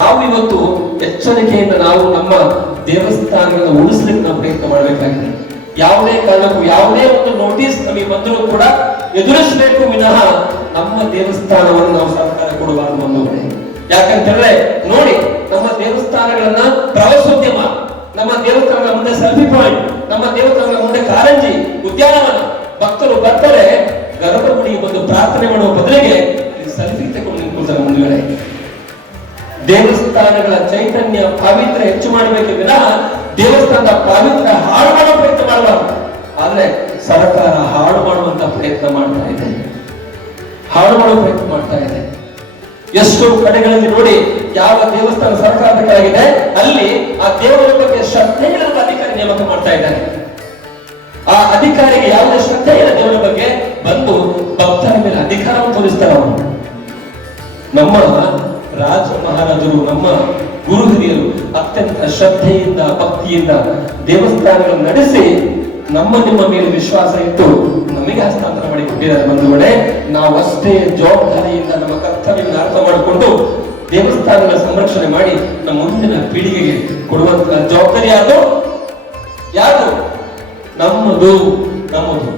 ನಾವು ಇವತ್ತು ಎಚ್ಚರಿಕೆಯಿಂದ ನಾವು ನಮ್ಮ ದೇವಸ್ಥಾನಗಳನ್ನು ಉಳಿಸ್ಲಿಕ್ಕೆ ನಾವು ಪ್ರಯತ್ನ ಮಾಡಬೇಕಾಗಿದೆ. ಯಾವುದೇ ಕಾರಣಕ್ಕೂ ಯಾವುದೇ ಒಂದು ನೋಟಿಸ್ ನಮಗೆ ಬಂದರೂ ಕೂಡ ಎದುರಿಸಬೇಕು ವಿನಃ ನಮ್ಮ ದೇವಸ್ಥಾನವನ್ನು ನಾವು ಸರ್ಕಾರ ಕೊಡಬಾರದು ಒಂದು ಕಡೆ ನೋಡಿ, ನಮ್ಮ ದೇವಸ್ಥಾನಗಳನ್ನ ಪ್ರವಾಸೋದ್ಯಮ, ನಮ್ಮ ದೇವಸ್ಥಾನಗಳ ಮುಂದೆ ಸೆಲ್ಫಿ ಪಾಯಿಂಟ್ ನಮ್ಮ ದೇವಸ್ಥಾನಗಳ ಮುಂದೆ ಕಾರಂಜಿ, ಉದ್ಯಾನವನ, ಭಕ್ತರು ಬರ್ತಾರೆ ಗರ್ಭಗುಡಿಗೆ ಬಂದು ಪ್ರಾರ್ಥನೆ ಮಾಡುವ ಬದಲಿಗೆ ಸೆಲ್ಫಿ ತಗೊಂಡು ನಿಂತ್ಕೊಳ್ತಾರೆ ಮುಂದುಗಡೆ. ದೇವಸ್ಥಾನಗಳ ಚೈತನ್ಯ ಪವಿತ್ರ ಹೆಚ್ಚು ಮಾಡಬೇಕು ವಿನಃ ದೇವಸ್ಥಾನದ ಪವಿತ್ರ ಹಾಳು ಮಾಡೋ ಪ್ರಯತ್ನ ಮಾಡಬಾರ್ದು. ಆದ್ರೆ ಸರ್ಕಾರ ಹಾಳು ಮಾಡುವಂತ ಪ್ರಯತ್ನ ಮಾಡ್ತಾ ಇದೆ. ಹಾಳು ಮಾಡೋ ಪ್ರಯತ್ನ ಮಾಡ್ತಾ ಇದೆ. ಎಷ್ಟೋ ಕಡೆಗಳಲ್ಲಿ ನೋಡಿ ಯಾವ ದೇವಸ್ಥಾನ ಸರ್ಕಾರದ ಕೆಳಗಿದೆ ಅಲ್ಲಿ ಆ ದೇವರ ಬಗ್ಗೆ ಶ್ರದ್ಧೆಗಳನ್ನು ಅಧಿಕಾರಿ ನೇಮಕ ಮಾಡ್ತಾ ಇದ್ದಾರೆ. ಆ ಅಧಿಕಾರಿಗೆ ಯಾವುದೇ ಶ್ರದ್ಧೆ ಇಲ್ಲ ದೇವರ ಬಗ್ಗೆ, ಬಂದು ಭಕ್ತರ ಮೇಲೆ ಅಧಿಕಾರವನ್ನು ತೋರಿಸ್ತಾರೆ ಅವರು. ನಮ್ಮ ರಾಜ ಮಹಾರಾಜರು, ನಮ್ಮ ಗುರು ಹಿರಿಯರು ಅತ್ಯಂತ ಶ್ರದ್ಧೆಯಿಂದ, ಭಕ್ತಿಯಿಂದ ದೇವಸ್ಥಾನಗಳನ್ನು ನಡೆಸಿ ನಮ್ಮ ನಿಮ್ಮ ಮೇಲೆ ವಿಶ್ವಾಸ ಇಟ್ಟು ನಮಗೆ ಹಸ್ತಾಂತರ ಮಾಡಿ ಕೊಟ್ಟಿದ್ದಾರೆ. ಬಂಧುಗಳೇ ನಾವು ಅಷ್ಟೇ ಜವಾಬ್ದಾರಿಯಿಂದ ನಮ್ಮ ಕರ್ತವ್ಯವನ್ನು ಅರ್ಥ ಮಾಡಿಕೊಂಡು ದೇವಸ್ಥಾನಗಳ ಸಂರಕ್ಷಣೆ ಮಾಡಿ ನಮ್ಮ ಮುಂದಿನ ಪೀಳಿಗೆಗೆ ಕೊಡುವಂತ ಜವಾಬ್ದಾರಿ ಯಾರು ಯಾರು? ನಮ್ಮದು ನಮ್ಮದು.